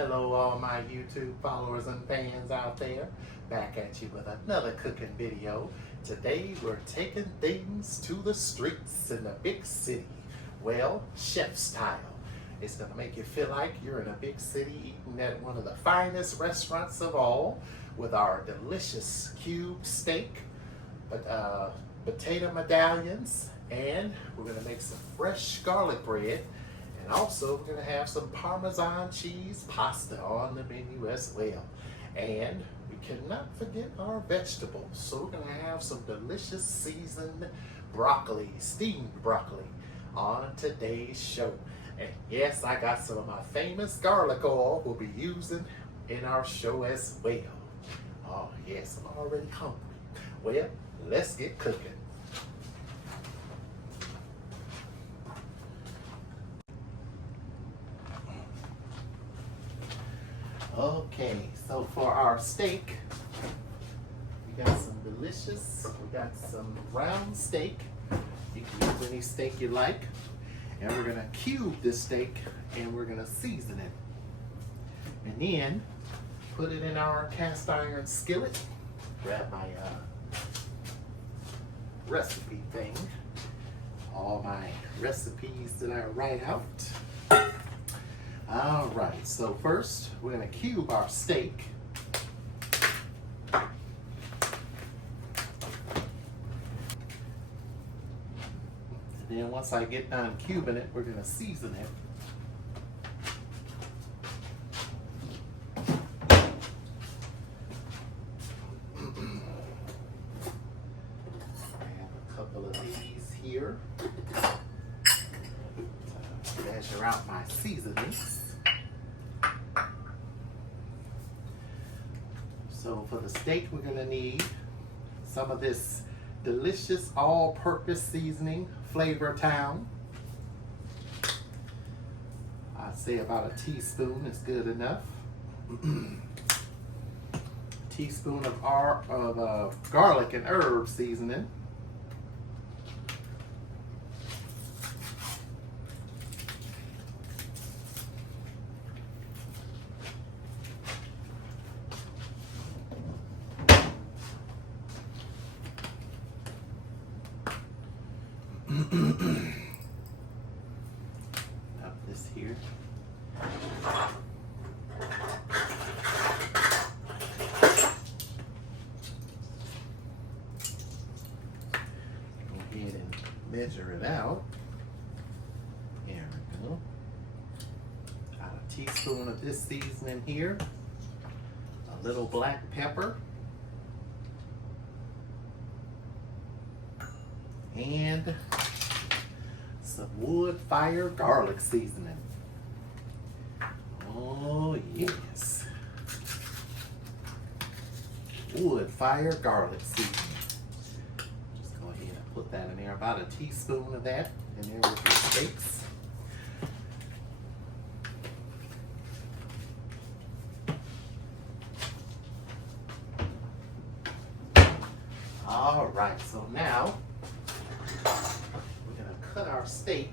Hello all my YouTube followers and fans out there. Back at you with another cooking video. Today we're taking things to the streets in the big city. Well, chef style. It's gonna make you feel like you're in a big city eating at one of the finest restaurants of all with our delicious cube steak, potato medallions, and we're gonna make some fresh garlic bread. And also, we're going to have some Parmesan cheese pasta on the menu as well. And we cannot forget our vegetables. So we're going to have some delicious seasoned broccoli, steamed broccoli, on today's show. And yes, I got some of my famous garlic oil we'll be using in our show as well. Oh yes, I'm already hungry. Well, let's get cooking. Okay, so for our steak, we got some round steak. You can use any steak you like. And we're gonna cube this steak and we're gonna season it. And then put it in our cast iron skillet. Grab my recipe thing. All my recipes that I write out. All right, so first we're going to cube our steak. And then once I get done cubing it, we're going to season it. I have a couple of these here to measure out my seasonings. So for the steak, we're gonna need some of this delicious all-purpose seasoning, Flavor Town. I'd say about a teaspoon is good enough. Teaspoon of garlic and herb seasoning. Up this here. Go ahead and measure it out. There we go. Got a teaspoon of this seasoning here. A little black pepper. And some wood fire garlic seasoning. Oh yes. Wood fire garlic seasoning. Just go ahead and put that in there. About a teaspoon of that in there with your steaks. All right, so now we're going to cut our steak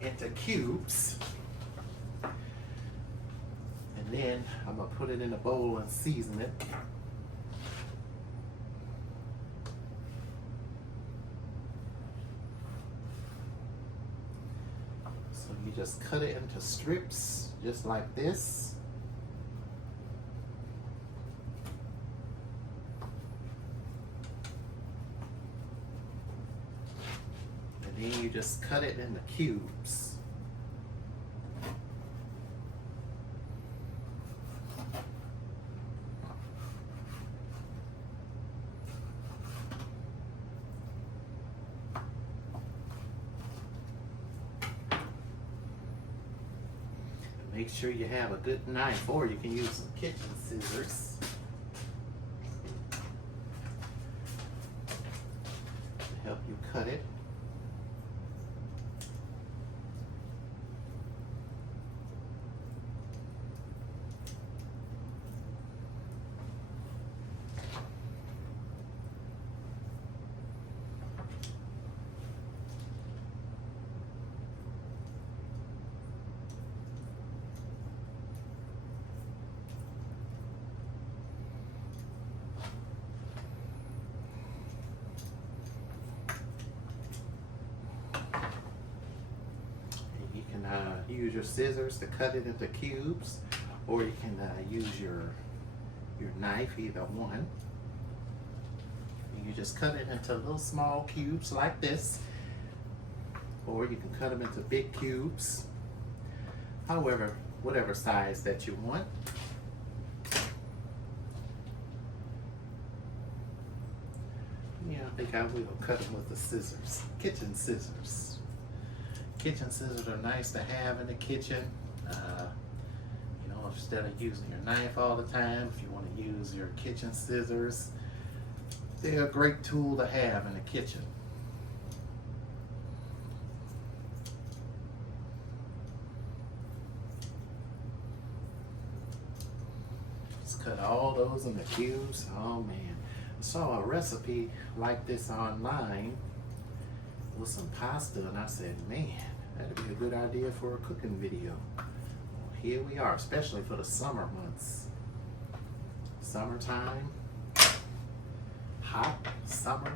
into cubes, and then I'm going to put it in a bowl and season it. So you just cut it into strips just like this. And then you just cut it into cubes. And make sure you have a good knife, or you can use some kitchen scissors to help you cut it. use your scissors to cut it into cubes, or you can use your knife, either one. And you just cut it into little small cubes like this, or you can cut them into big cubes, however, whatever size that you want. Yeah, I think I will cut them with the scissors, kitchen scissors. Kitchen scissors are nice to have in the kitchen. You know, instead of using your knife all the time, if you want to use your kitchen scissors, they're a great tool to have in the kitchen. Just cut all those in the cubes. Oh man, I saw a recipe like this online with some pasta, and I said, man, that'd be a good idea for a cooking video. Well, here we are, especially for the summer months. Summertime, hot summer.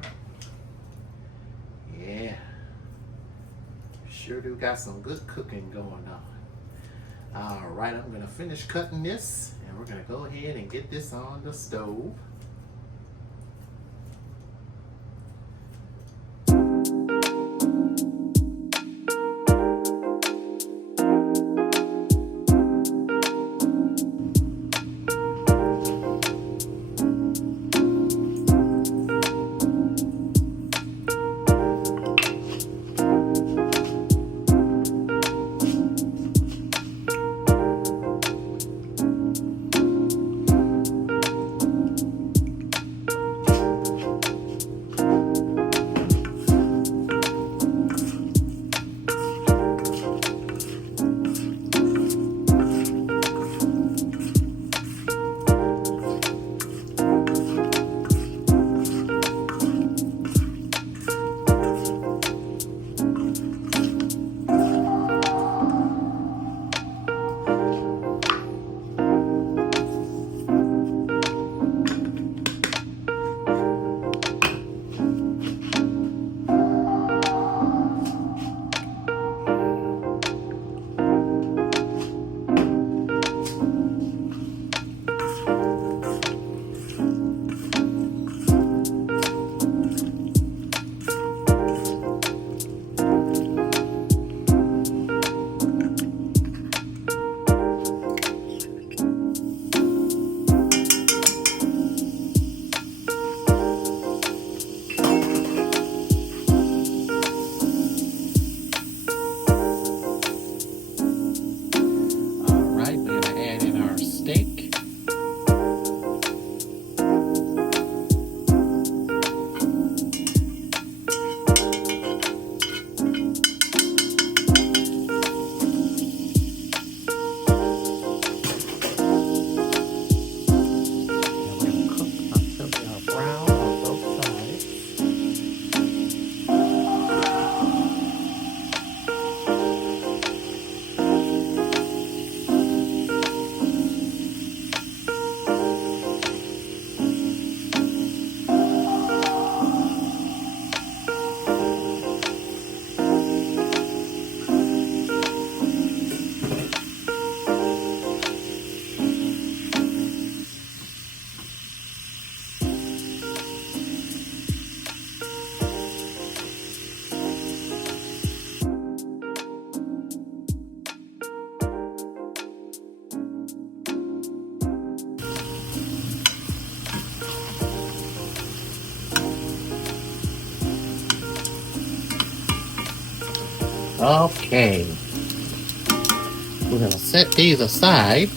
Yeah, sure do got some good cooking going on. All right, I'm gonna finish cutting this, and we're gonna go ahead and get this on the stove. Okay, we're going to set these aside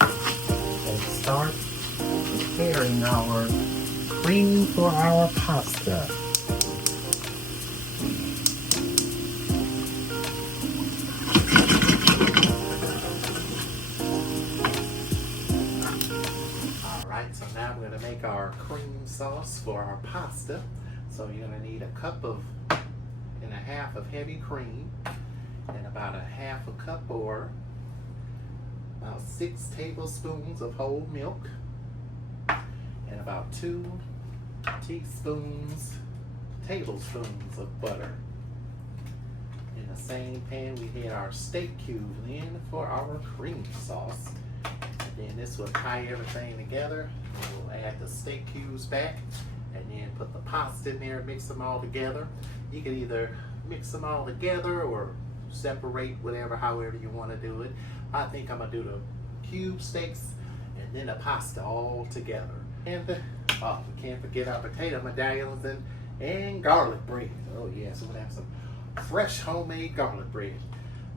and start preparing our cream for our pasta. Alright, so now we're going to make our cream sauce for our pasta. So you're going to need a cup of and a half of heavy cream, and about a half a cup or about 6 tablespoons of whole milk, and about 2 tablespoons of butter, and the same pan we had our steak cubes in for our cream sauce. And then this will tie everything together. We'll add the steak cubes back and then put the pasta in there, mix them all together. You can either mix them all together or separate, however you want to do it. I think I'm gonna do the cube steaks and then the pasta all together. And we can't forget our potato medallions and garlic bread. Oh yeah, so we'll have some fresh homemade garlic bread,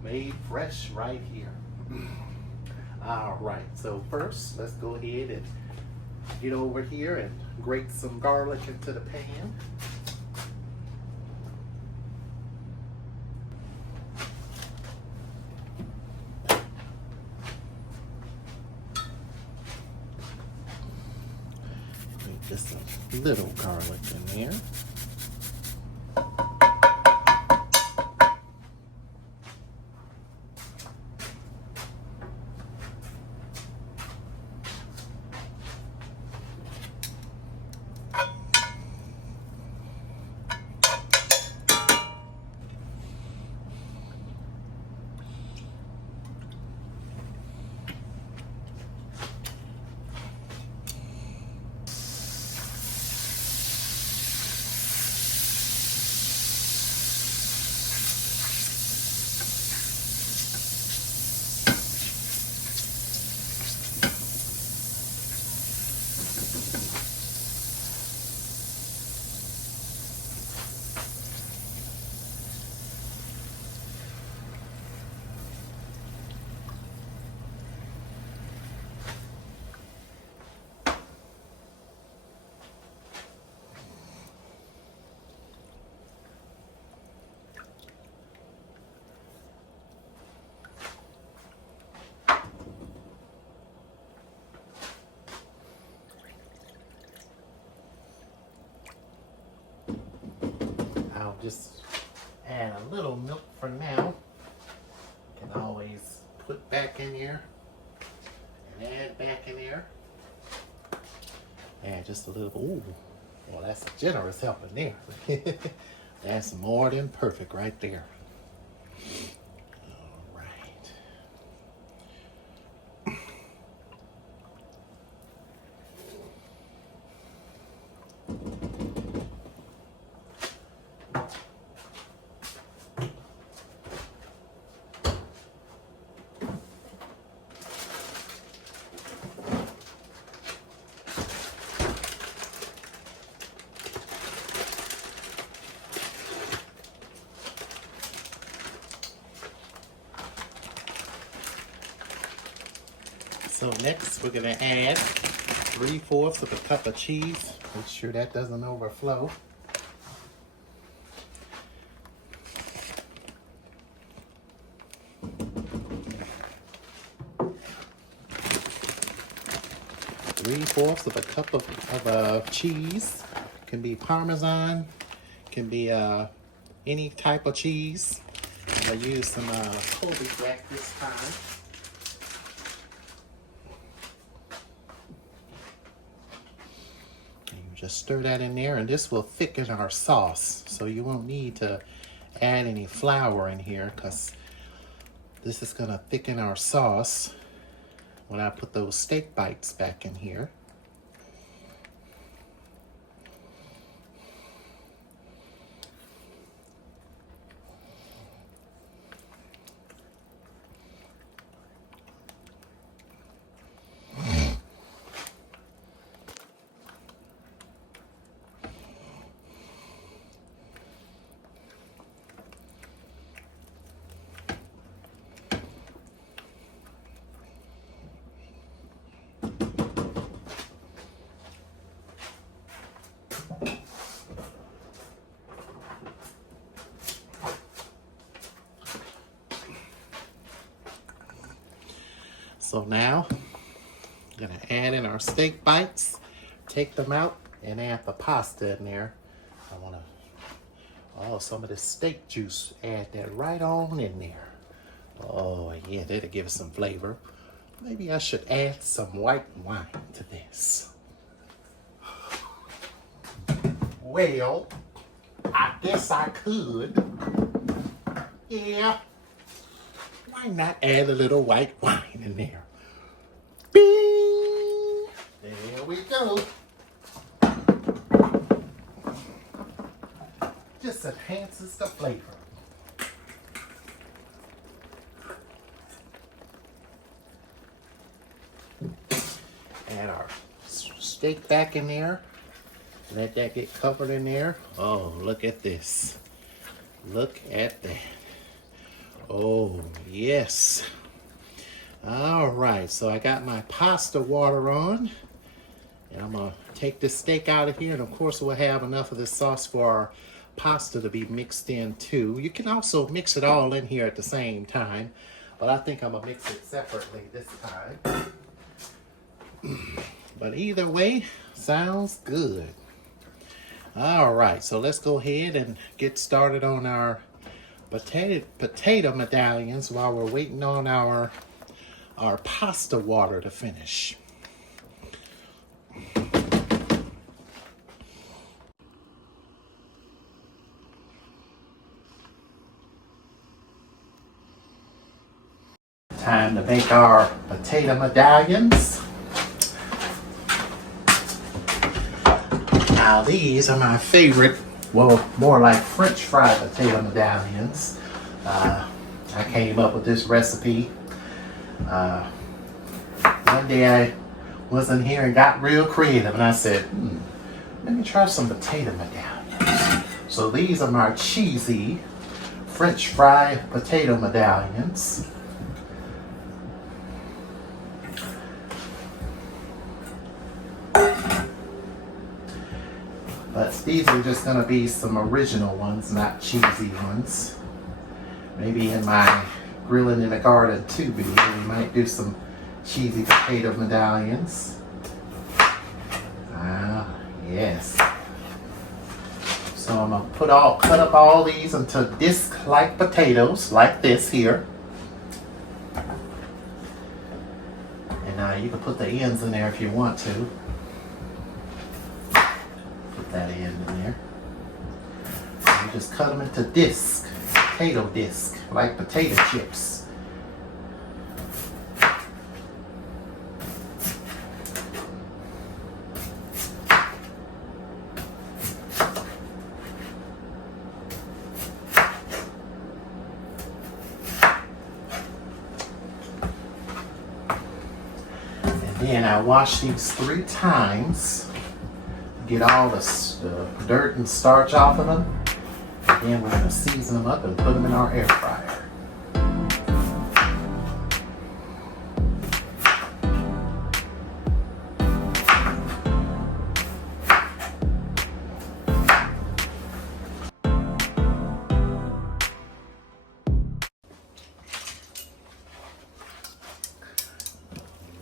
made fresh right here. All right, so first let's go ahead and get over here and grate some garlic into the pan. Just a little garlic in there. I'll just add a little milk for now. You can always put back in here and add back in there. Add just a little, ooh, well that's a generous helping there. That's more than perfect right there. All right. So next we're gonna add 3/4 of a cup of cheese. Make sure that doesn't overflow. Three-fourths of a cup of cheese. Can be Parmesan, can be any type of cheese. I'm gonna use some Colby Jack this time. Just stir that in there, and this will thicken our sauce. So you won't need to add any flour in here because this is gonna thicken our sauce when I put those steak bites back in here. So now, I'm gonna add in our steak bites, take them out, and add the pasta in there. I wanna, some of the steak juice, add that right on in there. Oh yeah, that'll give it some flavor. Maybe I should add some white wine to this. Well, I guess I could. Yeah. Why not add a little white wine in there? Bing! There we go. Just enhances the flavor. Add our steak back in there. Let that get covered in there. Oh, look at this. Look at that. Oh, yes. All right, so I got my pasta water on. And I'm going to take this steak out of here. And of course, we'll have enough of this sauce for our pasta to be mixed in too. You can also mix it all in here at the same time. But I think I'm going to mix it separately this time. But either way, sounds good. All right, so let's go ahead and get started on our potato medallions while we're waiting on our pasta water to finish. Time to make our potato medallions. Now these are my favorite, well, more like French fry potato medallions. I came up with this recipe. One day I was in here and got real creative and I said, let me try some potato medallions. So these are my cheesy French fry potato medallions. But these are just going to be some original ones, not cheesy ones. Maybe in my Grilling in the Garden 2 video, we might do some cheesy potato medallions. Yes. So I'm going to cut up all these into disc-like potatoes, like this here. And you can put the ends in there if you want to. That end in there. You just cut them into disc, potato disc, like potato chips. And then I wash these 3 times. Get all the dirt and starch off of them. And then we're going to season them up and put them in our air fryer.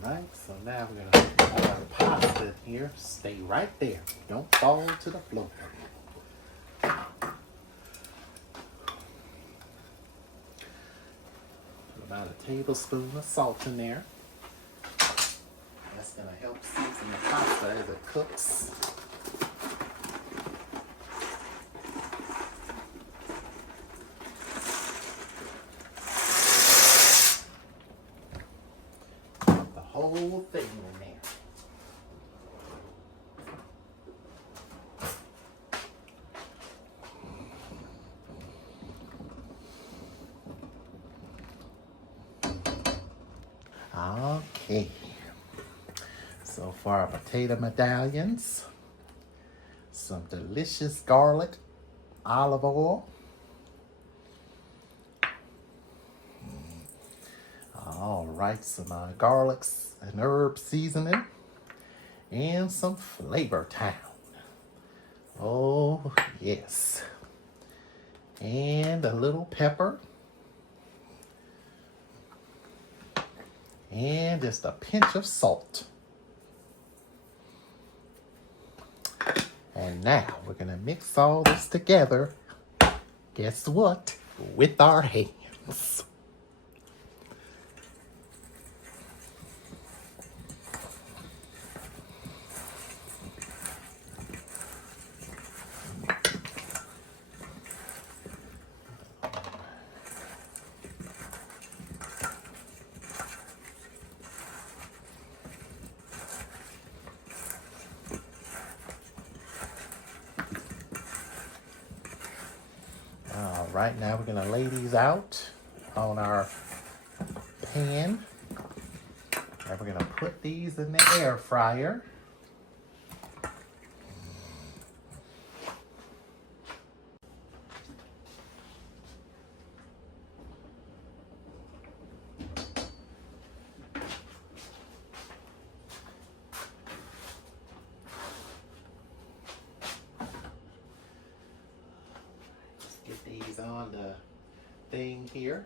Alright, so now we're going to put our pasta in here. Stay right there. Don't fall to the floor. Put about a tablespoon of salt in there. That's going to help season the pasta as it cooks. Put the whole thing in there. Okay, so for our potato medallions, some delicious garlic, olive oil. All right, some garlics and herb seasoning and some Flavor Town. Oh, yes. And a little pepper. And just a pinch of salt. And now we're going to mix all this together. Guess what? With our hands. right, now we're gonna lay these out on our pan. And we're gonna put these in the air fryer. Get these on the thing here.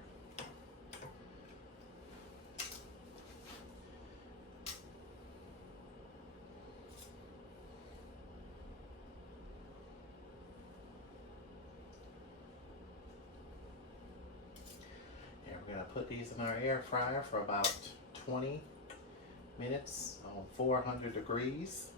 And we're gonna put these in our air fryer for about 20 minutes on 400 degrees.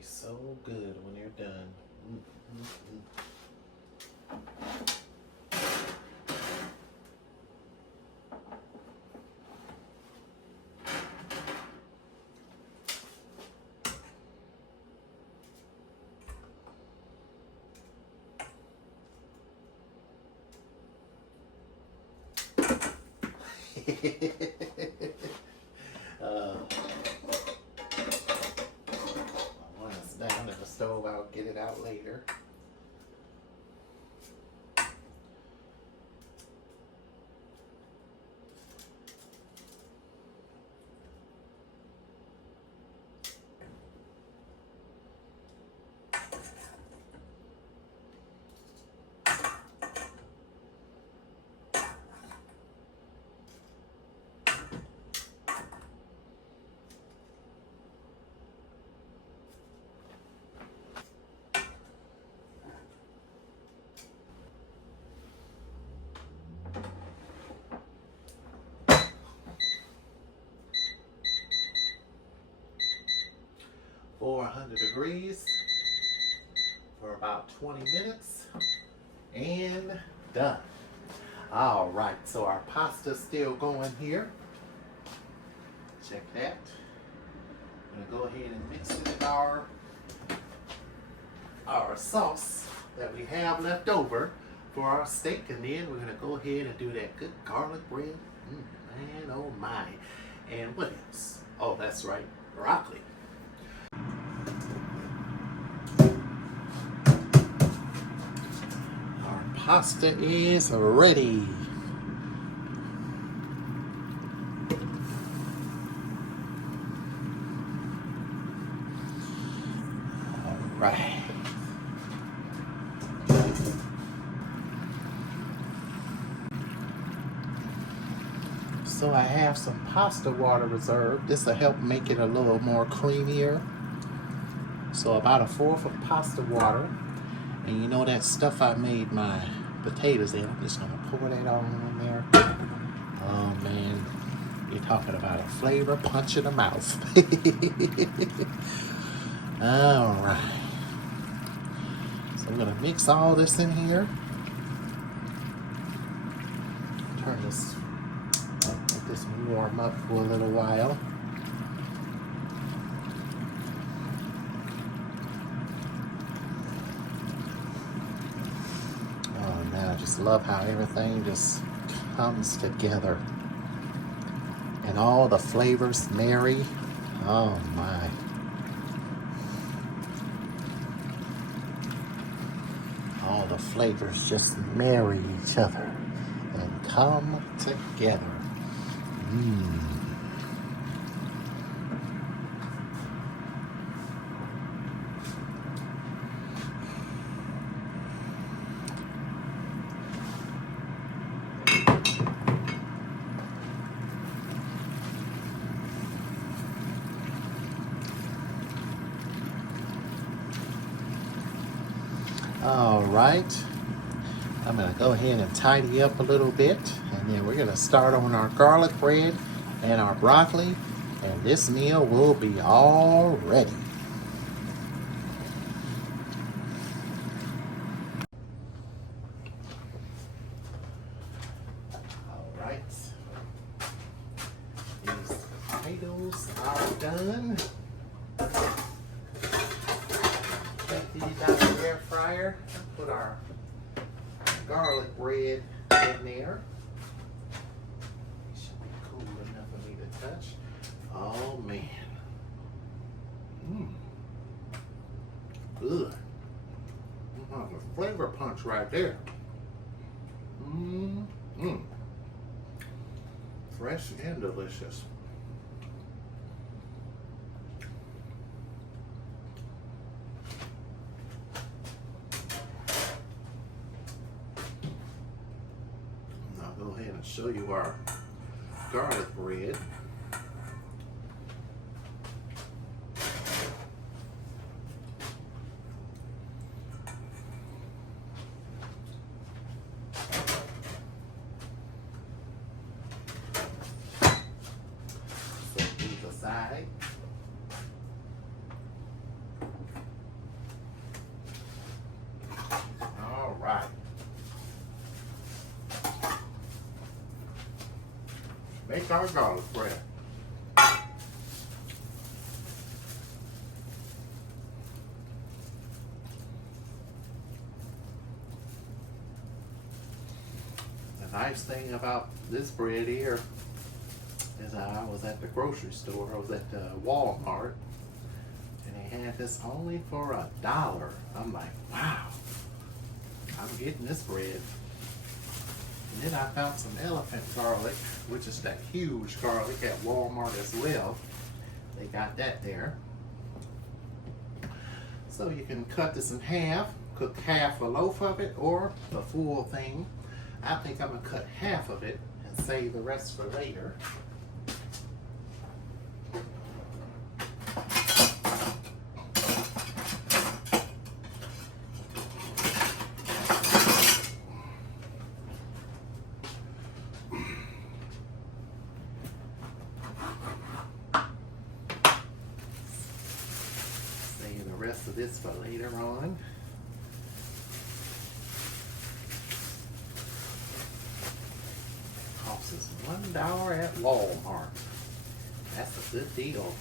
So good when you're done. Down at the stove, I'll get it out later. Degrees for about 20 minutes and done. All right, so our pasta's still going here. Check that. I'm gonna go ahead and mix it with our sauce that we have left over for our steak, and then we're gonna go ahead and do that good garlic bread. Man, oh my. And what else? Oh, that's right, broccoli. Pasta is ready. All right. So I have some pasta water reserved. This will help make it a little more creamier. So about 1/4 of pasta water. And you know that stuff I made my potatoes in, I'm just gonna pour that on in there. Oh man, you're talking about a flavor punch in the mouth. All right. So I'm gonna mix all this in here. Turn this, let this warm up for a little while. I just love how everything just comes together and all the flavors marry. Oh my. All the flavors just marry each other and come together. All right, I'm gonna go ahead and tidy up a little bit, and then we're gonna start on our garlic bread and our broccoli, and this meal will be all ready. heat out the air fryer and put our garlic bread in there. It should be cool enough for me to touch. Oh man. Good. That's a flavor punch right there. Fresh and delicious. Now I'll go ahead and show you our garlic bread. Side. All right. Make our garlic bread. The nice thing about this bread here is I was at the grocery store. I was at Walmart, and they had this only for $1. I'm like, wow, I'm getting this bread. And then I found some elephant garlic, which is that huge garlic at Walmart as well. They got that there. So you can cut this in half, cook half a loaf of it or the full thing. I think I'm gonna cut half of it and save the rest for later. Of this for later on. Costs us $1 at Walmart. That's a good deal.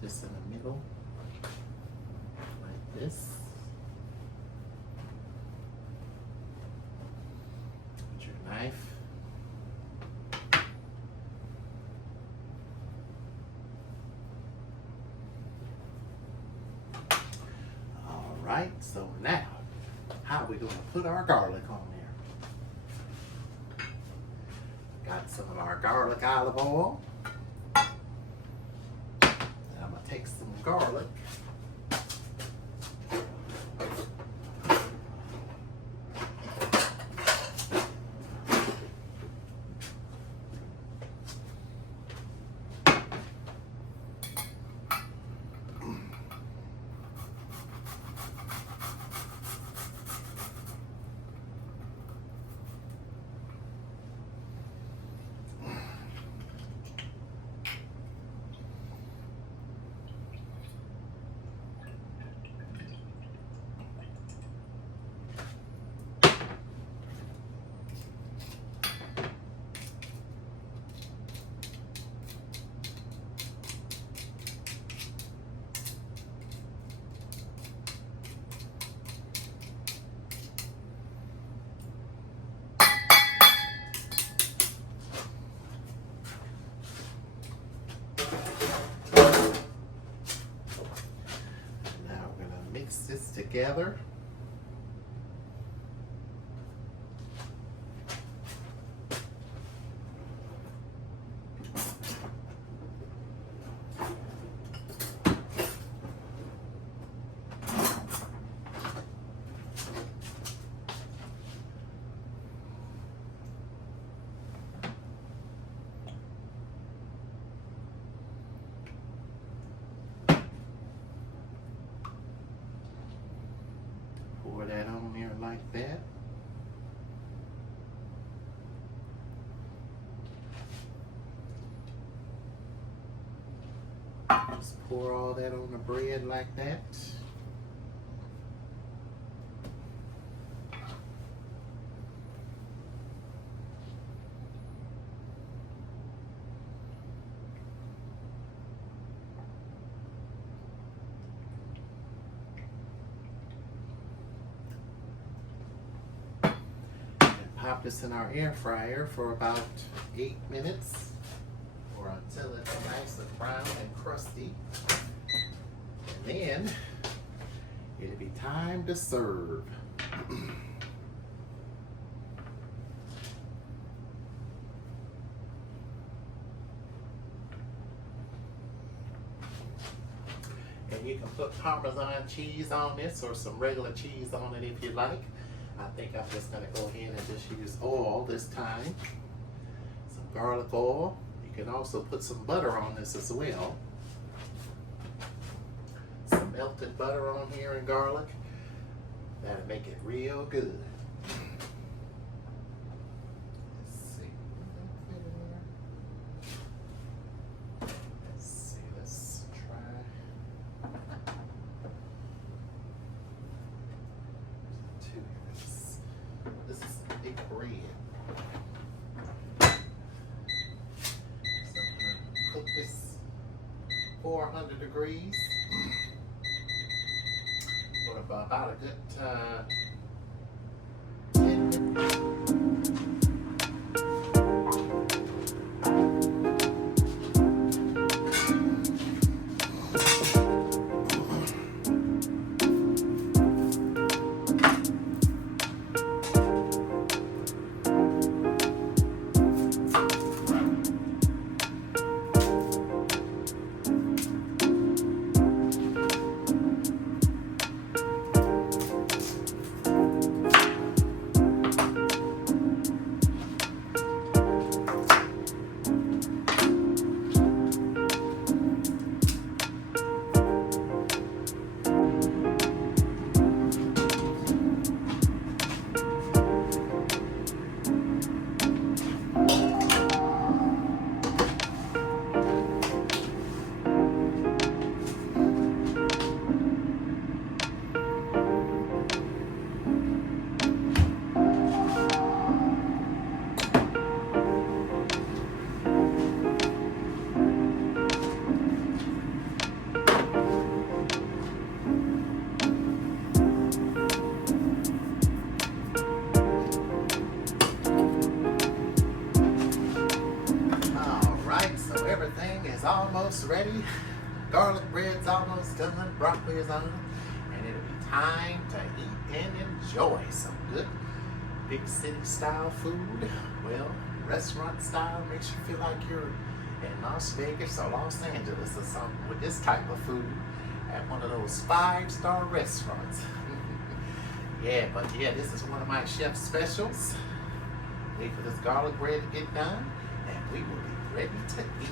This in the middle, like this. With your knife. All right, so now, how are we going to put our garlic on there? Got some of our garlic olive oil. Take some garlic. This together. Pour that on there like that. Just pour all that on the bread like that. Pop this in our air fryer for about 8 minutes or until it's nice and brown and crusty. And then it'll be time to serve. And you can put Parmesan cheese on this or some regular cheese on it if you like. I think I'm just going to go ahead and just use oil this time. Some garlic oil. You can also put some butter on this as well. Some melted butter on here and garlic. That'll make it real good. Let's see. Let's try. This is big bread. So I'm going to cook this 400 degrees for about a good 10 minutes. Almost ready. Garlic bread's almost done. Broccoli is on. And it'll be time to eat and enjoy some good big city style food. Well, restaurant style makes you feel like you're in Las Vegas or Los Angeles or something with this type of food at one of those 5-star restaurants. Yeah, but this is one of my chef specials. Wait for this garlic bread to get done and we will be ready to eat.